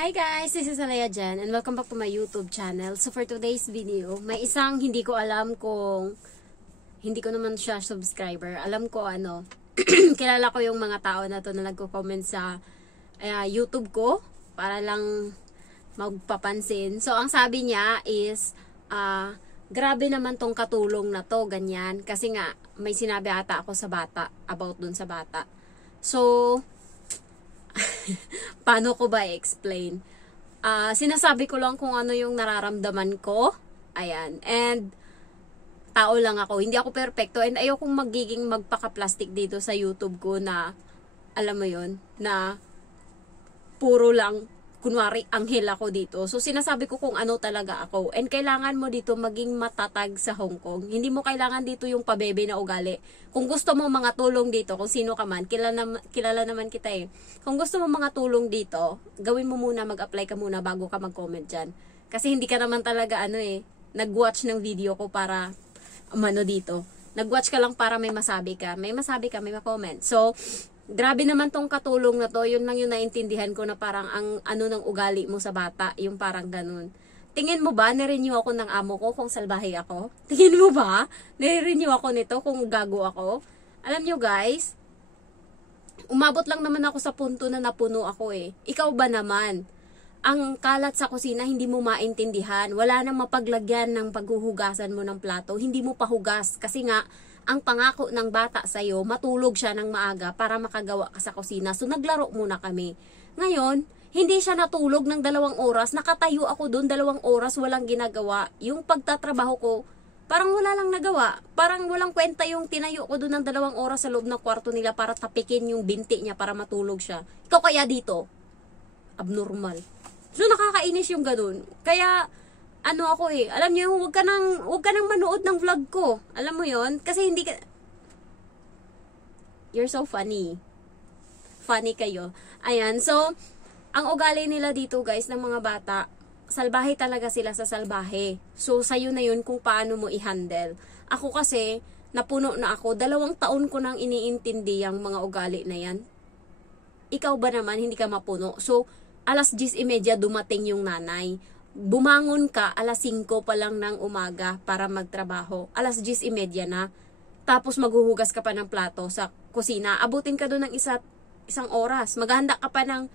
Hi guys, this is Alea Jen and welcome back to my YouTube channel. So for today's video, may isang hindi ko alam kung hindi ko naman siya subscriber. Alam ko kilala ko yung mga tao na to na nagko-comment sa YouTube ko para lang magpapansin. So ang sabi niya is grabe naman tong katulong na to, ganyan. Kasi nga may sinabi ata ako sa bata about dun sa bata. So paano ko ba i-explain? Sinasabi ko lang kung ano yung nararamdaman ko. Ayan. And tao lang ako. Hindi ako perfecto. And ayokong magpaka-plastic dito sa YouTube ko na, alam mo yun, na puro lang, kunwari, anghel ako dito. So, sinasabi ko kung ano talaga ako. And kailangan mo dito maging matatag sa Hong Kong. Hindi mo kailangan dito yung pabebe na ugali. Kung gusto mo mga tulong dito, kung sino ka man, kilala naman kita eh. Kung gusto mo mga tulong dito, gawin mo muna, mag-apply ka muna bago ka mag-comment dyan. Kasi hindi ka naman talaga nag-watch ng video ko para dito. Nag-watch ka lang para may masabi ka. May masabi ka, may ma-comment. So, grabe naman tong katulong na to. Yun lang yung naintindihan ko na parang ang ng ugali mo sa bata. Yung parang ganun. Tingin mo ba, nirenew ako ng amo ko kung salbahe ako? Tingin mo ba, nirenew ako nito kung gago ako? Alam nyo guys, umabot lang naman ako sa punto na napuno ako eh. Ikaw ba naman? Ang kalat sa kusina, hindi mo maintindihan. Wala nang mapaglagyan ng paghuhugasan mo ng plato. Hindi mo pahugas. Kasi nga, ang pangako ng bata sa'yo, matulog siya ng maaga para makagawa ka sa kusina. So, naglaro muna kami. Ngayon, hindi siya natulog ng 2 oras. Nakatayo ako doon 2 oras, walang ginagawa. Yung pagtatrabaho ko, parang wala lang nagawa. Parang walang kwenta yung tinayo ko doon ng 2 oras sa loob ng kwarto nila para tapikin yung binti niya para matulog siya. Ikaw kaya dito? Abnormal. So, nakakainis yung ganun. Kaya, ako alam niyo, huwag ka nang manood ng vlog ko. Alam mo yon, kasi hindi ka, you're so funny. Funny kayo. Ayan, so, ang ugali nila dito guys, ng mga bata, salbahe talaga sila sa salbahe. So, sa'yo na yun kung paano mo i-handle. Ako kasi, napuno na ako, 2 taon ko nang iniintindi ang mga ugali na yan. Ikaw ba naman, hindi ka mapuno? So, 10:30 dumating yung nanay. Bumangon ka, 5:00 pa lang ng umaga para magtrabaho. 10:30 na. Tapos maghuhugas ka pa ng plato sa kusina. Abutin ka doon ng isang oras. Maghahanda ka pa ng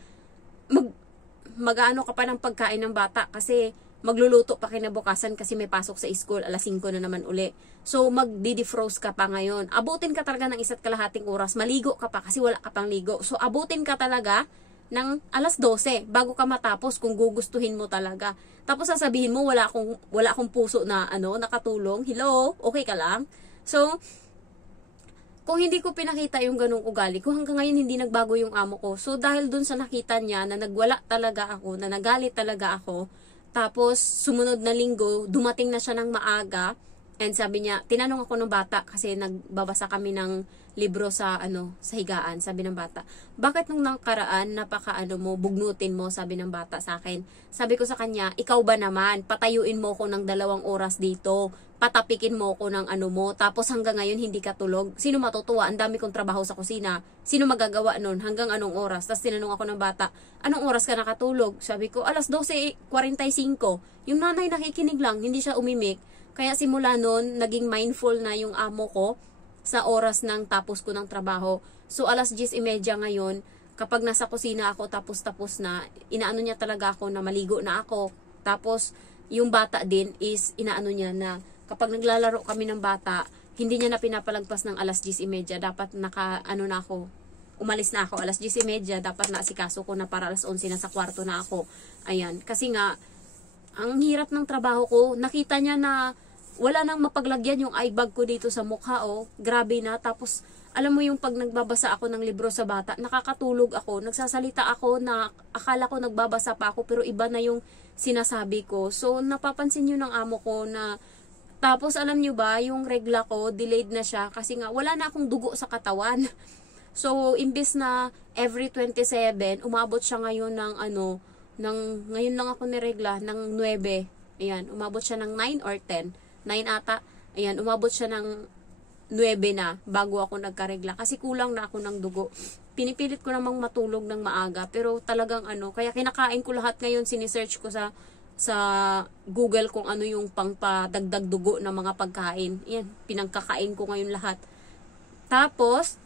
mag-ano ka pa ng pagkain ng bata kasi magluluto pa kinabukasan kasi may pasok sa school, 5:00 na naman uli. So, mag-defrost ka pa ngayon. Abutin ka talaga ng 1.5 oras. Maligo ka pa kasi wala ka pang ligo. So, abutin ka talaga ng 12:00 bago ka matapos kung gugustuhin mo talaga. Tapos sasabihin mo wala akong puso na nakatulong. Hello, okay ka lang? So, kung hindi ko pinakita yung ganung ugali ko, hanggang ngayon hindi nagbago yung amo ko. So, dahil dun sa nakita niya na nagwala talaga ako, na nagalit talaga ako, tapos sumunod na linggo, dumating na siya ng maaga, and sabi niya, tinanong ako ng bata kasi nagbabasa kami ng libro sa higaan. Sabi ng bata, bakit nung nakaraan bugnutin mo, sabi ng bata sa akin. Sabi ko sa kanya, ikaw ba naman, patayuin mo ko ng 2 oras dito, patapikin mo ko ng mo, tapos hanggang ngayon hindi ka tulog. Sino matutuwa? Ang dami kong trabaho sa kusina. Sino magagawa nun? Hanggang anong oras? Tapos tinanong ako ng bata, anong oras ka nakatulog? Sabi ko, 12:45. Yung nanay nakikinig lang, hindi siya umimik. Kaya simula nun, naging mindful na yung amo ko sa oras ng tapos ko ng trabaho. So, 10:30 ngayon, kapag nasa kusina ako, tapos na, inaano niya talaga ako na maligo na ako. Tapos, yung bata din is, inaano niya na, kapag naglalaro kami ng bata, hindi niya na pinapalagpas ng 10:30. Dapat umalis na ako. 10:30, dapat na asikaso ko na para 11:00 na sa kwarto na ako. Ayan. Kasi nga, ang hirap ng trabaho ko. Nakita niya na wala nang mapaglagyan yung eye bag ko dito sa mukha, grabe na. Tapos, alam mo yung pag nagbabasa ako ng libro sa bata, nakakatulog ako, nagsasalita ako na akala ko nagbabasa pa ako, pero iba na yung sinasabi ko. So, napapansin yun ng amo ko na, tapos alam nyo ba, yung regla ko, delayed na siya kasi nga wala na akong dugo sa katawan. So, imbis na every 27, umabot siya ngayon ng ngayon lang ako niregla, ng 9. Ayan, umabot siya ng 9 or 10. 9 ata. Ayan, umabot siya ng 9 na bago ako nagkaregla kasi kulang na ako ng dugo. Pinipilit ko namang matulog ng maaga pero talagang kaya kinakain ko lahat ngayon, sinisearch ko sa Google kung ano yung pangpadagdag dugo ng mga pagkain. Yan, pinangkakain ko ngayon lahat. Tapos,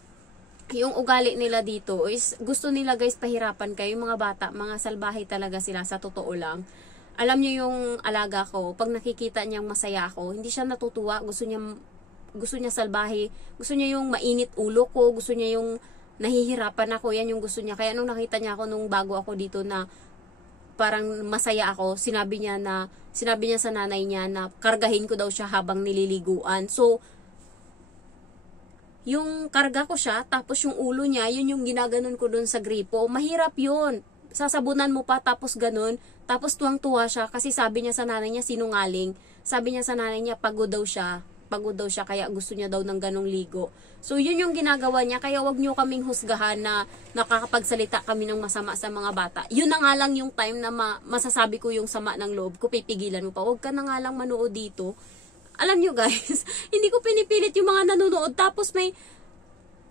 yung ugali nila dito is gusto nila guys pahirapan kayo, yung mga bata, mga salbahe talaga sila sa totoo lang. Alam niyo yung alaga ko, pag nakikita niyang masaya ako, hindi siya natutuwa, gusto niya salbahe, gusto niya yung mainit ulo ko, gusto niya yung nahihirapan ako, yan yung gusto niya. Kaya nung nakita niya ako nung bago ako dito na parang masaya ako, sinabi niya sa nanay niya na kargahin ko daw siya habang nililiguan. So, yung karga ko siya, tapos yung ulo niya, yun yung ginaganon ko dun sa gripo. Mahirap yun. Sasabunan mo pa, tapos ganun. Tapos tuwang-tuwa siya, kasi sabi niya sa nanay niya, sinungaling. Sabi niya sa nanay niya, pagod daw siya, kaya gusto niya daw ng ganong ligo. So, yun yung ginagawa niya, kaya wag niyo kaming husgahan na nakakapagsalita kami ng masama sa mga bata. Yun na nga lang yung time na masasabi ko yung sama ng loob ko, pipigilan mo pa. Wag ka na nga lang manood dito. Alam nyo guys, hindi ko pinipilit yung mga nanonood, tapos may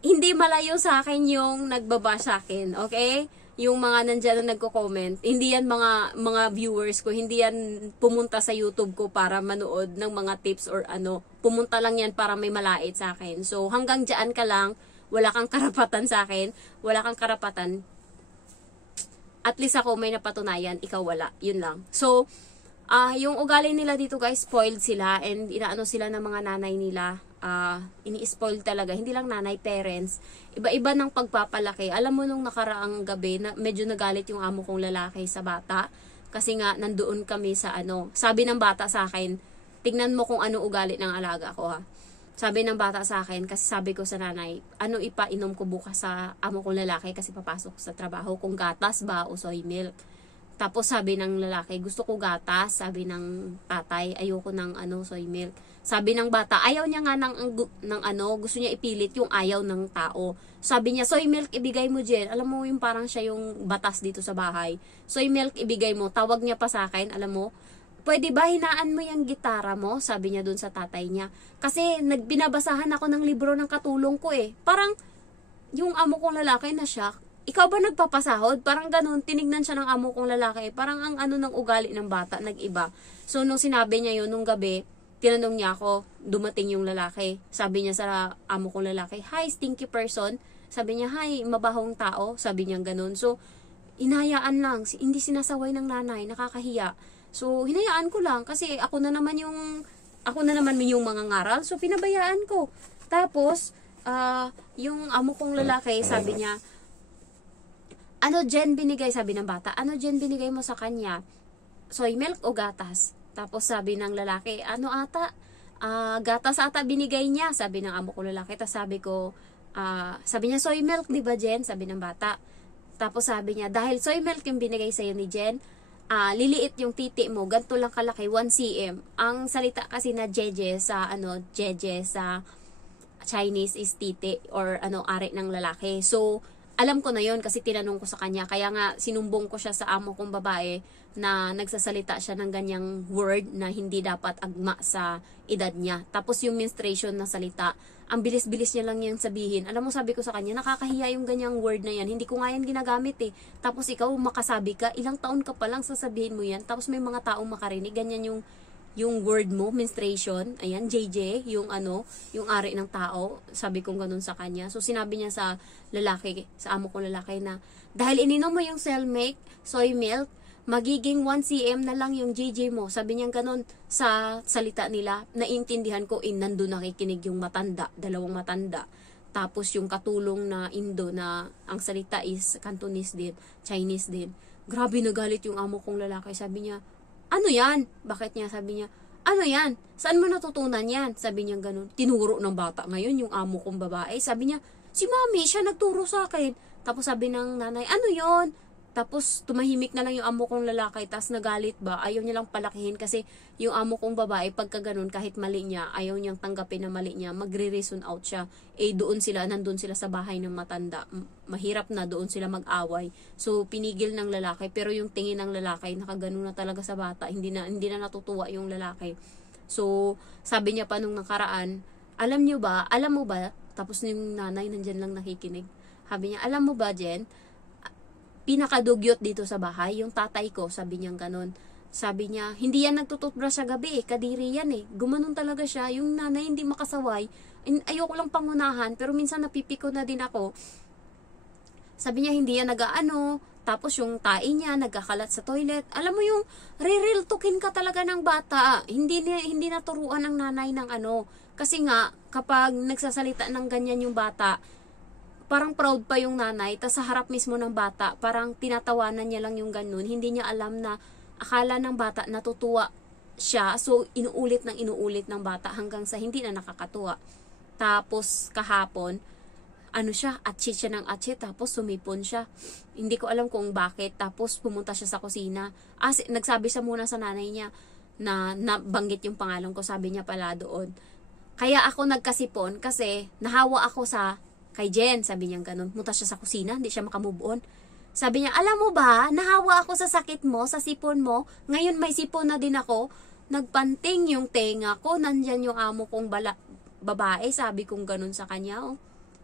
hindi malayo sa akin yung nagbaba sa akin, okay? Yung mga nandyan na nagko-comment, hindi yan mga viewers ko, hindi yan pumunta sa YouTube ko para manood ng mga tips or pumunta lang yan para may malait sa akin. So hanggang dyan ka lang, wala kang karapatan sa akin, wala kang karapatan. At least ako may napatunayan, ikaw wala, yun lang. So, yung ugali nila dito guys, spoiled sila and inaano sila ng mga nanay nila. Ini-spoil talaga, hindi lang nanay, parents. Iba-iba ng pagpapalaki. Alam mo nung nakaraang gabi, medyo nagalit yung amo kong lalaki sa bata. Kasi nga, nandoon kami sa sabi ng bata sa akin, tingnan mo kung ano ugali ng alaga ko ha. Sabi ng bata sa akin, kasi sabi ko sa nanay, ipainom ko bukas sa amo kong lalaki kasi papasok sa trabaho, kung gatas ba o soy milk. Tapos sabi ng lalaki, gusto ko gatas. Sabi ng tatay, ayoko ng soy milk. Sabi ng bata, ayaw niya nga gusto niya ipilit yung ayaw ng tao. Sabi niya, soy milk ibigay mo Jen. Alam mo yung parang siya yung batas dito sa bahay. Soy milk ibigay mo. Tawag niya pa sa akin, alam mo, pwede ba hinaan mo yung gitara mo? Sabi niya dun sa tatay niya. Kasi binabasahan ako ng libro ng katulong ko eh. Parang yung amo kong lalaki na siya, ikaw ba nagpapasahod? Parang ganun, tinignan siya ng amo kong lalaki. Parang ang ng ugali ng bata, nag-iba. So, nung sinabi niya yun, nung gabi, tinanong niya ako, dumating yung lalaki. Sabi niya sa amo kong lalaki, hi, stinky person. Sabi niya, hi, mabahong tao. Sabi niya ganun. So, hinayaan lang. Hindi sinasaway ng nanay, nakakahiya. So, hinayaan ko lang kasi ako na naman yung mga ngaral. So, pinabayaan ko. Tapos, yung amo kong lalaki, sabi niya, Jen binigay, sabi ng bata, Jen binigay mo sa kanya? Soy milk o gatas? Tapos sabi ng lalaki, gatas ata binigay niya, sabi ng amo ko lalaki. Tapos sabi niya, soy milk, di ba Jen? Sabi ng bata. Tapos sabi niya, dahil soy milk yung binigay sa'yo ni Jen, liliit yung titi mo, ganito lang kalaki, 1 cm. Ang salita kasi na jeje sa Chinese is titi or ari ng lalaki. So, alam ko na yon kasi tinanong ko sa kanya. Kaya nga, sinumbong ko siya sa amo kong babae na nagsasalita siya ng ganyang word na hindi dapat agma sa edad niya. Tapos yung menstruation na salita, ang bilis-bilis niya lang yan sabihin. Alam mo, sabi ko sa kanya, nakakahiya yung ganyang word na yan. Hindi ko nga yan ginagamit eh. Tapos ikaw, makasabi ka, ilang taon ka pa lang sasabihin mo yan. Tapos may mga taong makarinig, ganyan yung word mo, menstruation, ayan, JJ, yung ari ng tao, sabi kong ganun sa kanya. So, sinabi niya sa lalaki, sa amo kong lalaki na, dahil ininom mo yung soy milk, magiging 1 cm na lang yung JJ mo. Sabi niya ganun sa salita nila, naiintindihan ko, nandun nakikinig yung matanda, 2 matanda. Tapos yung katulong na Indo na ang salita is Cantonese din, Chinese din. Grabe nagalit yung amo kong lalaki, sabi niya, ano yan? Bakit niya? Sabi niya, ano yan? Saan mo natutunan yan? Sabi niya ganun. Tinuro ng bata ngayon, yung amo kong babae. Sabi niya, si mami, siya nagturo sa akin. Tapos sabi ng nanay, ano yon? Tapos tumahimik na lang yung amo kong lalaki, tapos nagalit ba? Ayaw niya lang palakihin kasi yung amo kong babae, pagka ganun, kahit mali niya, ayaw niyang tanggapin na mali niya, magre-reason out siya. Nandun sila sa bahay ng matanda. Mahirap na, doon sila mag-away. So, pinigil ng lalaki, pero yung tingin ng lalaki, nakaganon na talaga sa bata, hindi na natutuwa yung lalaki. So, sabi niya pa nung nakaraan, alam mo ba, tapos yung nanay nandyan lang nakikinig. Sabi niya, alam mo ba, Jen, pinakadugyot dito sa bahay, yung tatay ko, sabi niya ganun. Sabi niya, hindi yan nagtututbrush sa gabi kadiri yan Gumanon talaga siya, yung nanay hindi makasaway. Ayoko lang pangunahan, pero minsan napipiko na din ako. Sabi niya, hindi yan nag-aano, tapos yung tae niya, nagkakalat sa toilet. Alam mo yung, real talkin ka talaga ng bata. Hindi naturuan ng nanay ng ano. Kasi nga, kapag nagsasalita ng ganyan yung bata, parang proud pa yung nanay, tas sa harap mismo ng bata, parang tinatawanan niya lang yung ganun. Hindi niya alam na, akala ng bata natutuwa siya, so inuulit ng bata hanggang sa hindi na nakakatuwa. Tapos kahapon, atchit siya ng atchit, tapos sumipon siya. Hindi ko alam kung bakit, tapos pumunta siya sa kusina. Nagsabi siya muna sa nanay niya na nabanggit yung pangalan ko, sabi niya pala doon. Kaya ako nagkasipon kasi nahawa ako kay Jen, sabi niya ganun. Punta siya sa kusina, hindi siya makamove on. Sabi niya, alam mo ba, nahawa ako sa sakit mo, sa sipon mo. Ngayon may sipon na din ako. Nagpanting yung tenga ko, nandyan yung amo kong babae, sabi kong ganun sa kanya. Oh.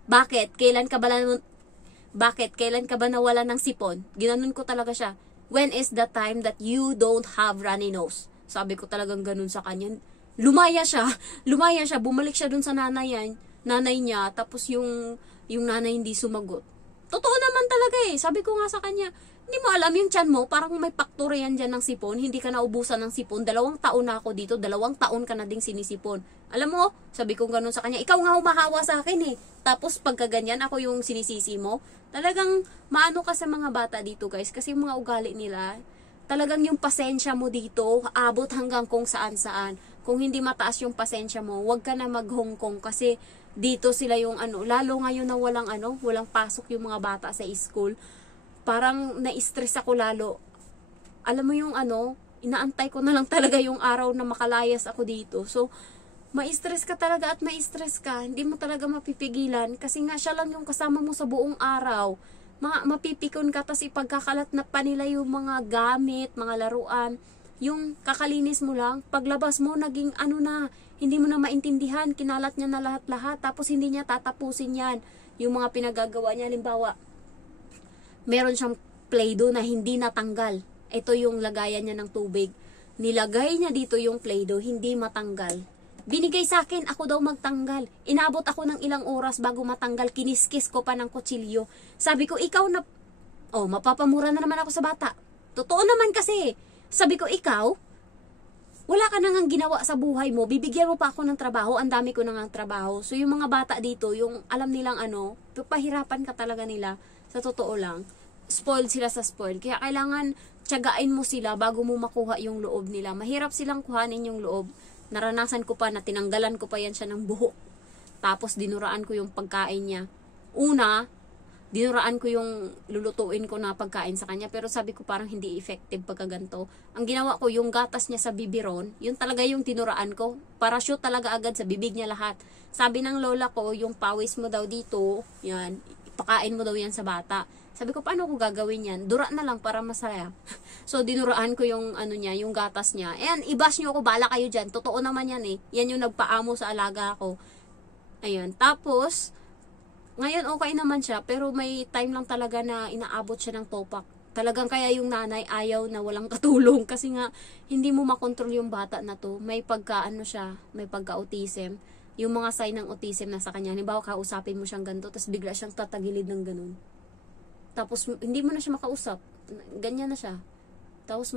Bakit? Kailan ka ba nawala ng sipon? Ginanon ko talaga siya. When is the time that you don't have runny nose? Sabi ko talagang ganun sa kanya. Lumaya siya, bumalik siya dun sa nanay niya, tapos yung nanay hindi sumagot. Totoo naman talaga sabi ko nga sa kanya, hindi mo alam yung tiyan mo, parang may paktura yan dyan ng sipon, hindi ka naubusan ng sipon, 2 taon na ako dito, 2 taon ka na ding sinisipon. Alam mo, sabi ko ganun sa kanya, ikaw nga humahawa sa akin tapos pagka ganyan, ako yung sinisisi mo. Talagang maano ka sa mga bata dito guys, kasi yung mga ugali nila, talagang yung pasensya mo dito, abot hanggang kung saan-saan. Kung hindi mataas yung pasensya mo, wag ka na mag-Hong Kong kasi dito sila yung lalo ngayon na walang pasok yung mga bata sa school. Parang na-stress ako lalo. Alam mo yung inaantay ko na lang talaga yung araw na makalayas ako dito. So, ma-stress ka talaga at ma-stress ka. Hindi mo talaga mapipigilan kasi nga siya lang yung kasama mo sa buong araw. Mapipikon ka, tas ipagkakalat na pa nila yung mga gamit, mga laruan. Yung kakalinis mo lang, paglabas mo, naging hindi mo na maintindihan, kinalat niya na lahat-lahat, tapos hindi niya tatapusin yan. Yung mga pinagagawa niya, halimbawa, meron siyang Play-Doh na hindi natanggal. Ito yung lagayan niya ng tubig. Nilagay niya dito yung Play-Doh, hindi matanggal. Binigay sa akin, ako daw magtanggal. Inabot ako ng ilang oras bago matanggal, kiniskis ko pa ng kutsilyo. Sabi ko, ikaw na, mapapamura na naman ako sa bata. Totoo naman kasi. Sabi ko, ikaw, wala ka nang ginawa sa buhay mo, bibigyan mo pa ako ng trabaho, ang dami ko nang trabaho. So yung mga bata dito, yung alam nilang pahirapan ka talaga nila, sa totoo lang, spoiled sila sa spoiled. Kaya kailangan tiyagain mo sila bago mo makuha yung loob nila. Mahirap silang kuhanin yung loob. Naranasan ko pa na tinanggalan ko pa yan siya ng buhok. Tapos dinuraan ko yung pagkain niya. Una, dinuraan ko yung lulutuin ko na pagkain sa kanya, pero sabi ko parang hindi effective pagka ganito. Ang ginawa ko, yung gatas niya sa biberon, yun talaga yung dinuraan ko. Para shoot talaga agad sa bibig niya lahat. Sabi ng lola ko, yung pawis mo daw dito, yan, ipakain mo daw yan sa bata. Sabi ko, paano ko gagawin yan? Dura na lang para masaya. So, dinuraan ko yung niya, yung gatas niya. Ayan, i-bash nyo ako, bala kayo dyan. Totoo naman yan Yan yung nagpaamo sa alaga ko. Ayan, tapos, ngayon okay naman siya, pero may time lang talaga na inaabot siya ng topak. Talagang kaya yung nanay ayaw na walang katulong kasi nga hindi mo makontrol yung bata na to. May may pagka-autism. Yung mga sign ng autism na sa kanya. Halimbawa, kausapin mo siyang ganito, tapos bigla siyang tatagilid ng ganun. Tapos hindi mo na siya makausap. Ganyan na siya. Tapos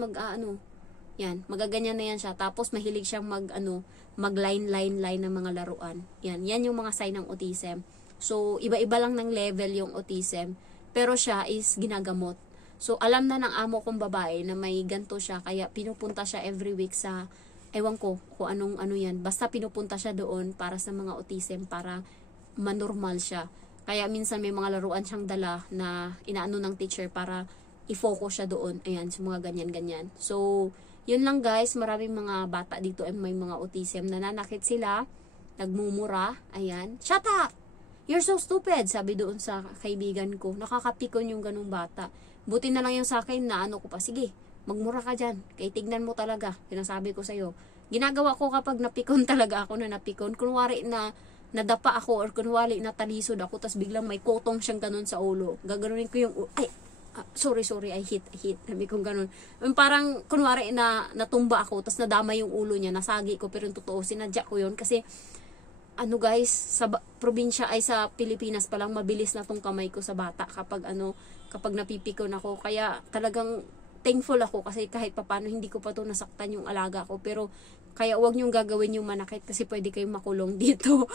yan, magaganyan na yan siya. Tapos mahilig siyang mag-line ng mga laruan. Yan yung mga sign ng autism. So, iba-iba lang ng level yung autism. Pero siya is ginagamot. So, alam na ng amo kong babae na may ganto siya. Kaya pinupunta siya every week sa, ewan ko kung anong yan. Basta pinupunta siya doon para sa mga autism, para manormal siya. Kaya minsan may mga laruan siyang dala na inaano ng teacher para i-focus siya doon. Ayan, sa mga ganyan-ganyan. So, yun lang guys. Maraming mga bata dito ay may mga autism. Nananakit sila. Nagmumura. Ayan. Shut up! You're so stupid, sabi doon sa kaibigan ko. Nakakapikon yung ganung bata. Buti na lang yung sa akin na ko pa. Sige, magmura ka dyan. Kaya tignan mo talaga. Sinasabi ko sa'yo. Ginagawa ko kapag napikon talaga ako na napikon. Kunwari na nadapa ako or kunwari natalisod ako tas biglang may kotong siyang ganun sa ulo. Gaganunin ko yung ay sorry, I hit. Sabi kong ganun. Parang kunwari na natumba ako tas nadama yung ulo niya, nasagi ko, pero yung totoo sinadya ko yun kasi ano guys, sa probinsya ay sa Pilipinas pa lang mabilis na tong kamay ko sa bata kapag napipikon ako. Kaya talagang thankful ako kasi kahit papano hindi ko pa to nasaktan yung alaga ko. Pero kaya huwag niyong gagawin yung manakit kasi pwede kayong makulong dito.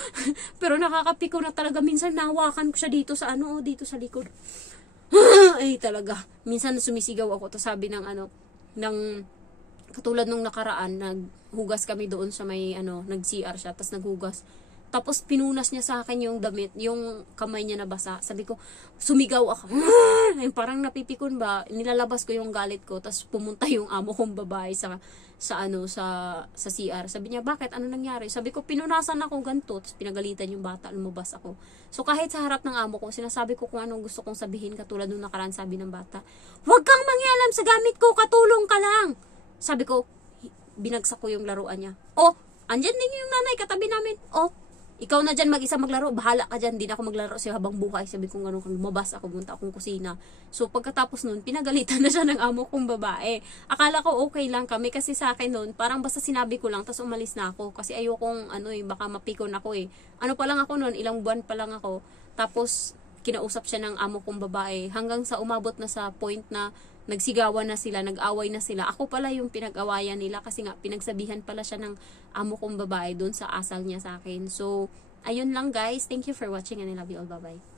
Pero nakakapiko na talaga. Minsan nahawakan ko siya dito sa dito sa likod. Ay talaga. Minsan sumisigaw ako. To sabi ng katulad nung nakaraan, naghugas kami doon sa may nag-CR siya. Tapos naghugas. Tapos pinunas niya sa akin yung damit, yung kamay niya nabasa. Sabi ko, sumigaw ako. Parang napipikon ba, nilalabas ko yung galit ko. Tapos pumunta yung amo kong babae sa CR. Sabi niya, bakit? Ano nangyari? Sabi ko, pinunasan ako ganito. Tapos pinagalitan yung bata, lumabas ako. So kahit sa harap ng amo ko, sinasabi ko kung anong gusto kong sabihin, katulad nung nakaraan sabi ng bata, huwag kang mangyalam sa gamit ko, katulong ka lang. Sabi ko, binagsak ko yung laruan niya. Oh, andyan din yung nanay katabi namin. Oh, ikaw na dyan mag-isa maglaro, bahala ka dyan, di na ako maglaro siya habang buhay. Sabi ko gano'n, lumabas ako, punta akong kusina. So pagkatapos nun, pinagalitan na siya ng amo kong babae. Akala ko okay lang kami kasi sa akin nun, parang basta sinabi ko lang, tapos umalis na ako. Kasi ayokong, baka mapikon ako eh. Ano pa lang ako nun, ilang buwan pa lang ako. Tapos kinausap siya ng amo kong babae hanggang sa umabot na sa point na nagsigawan na sila, nag-away na sila. Ako pala yung pinag-awayan nila kasi nga pinagsabihan pala siya ng amo kong babae doon sa asal niya sa akin. So, ayun lang guys. Thank you for watching and I love you all. Bye-bye.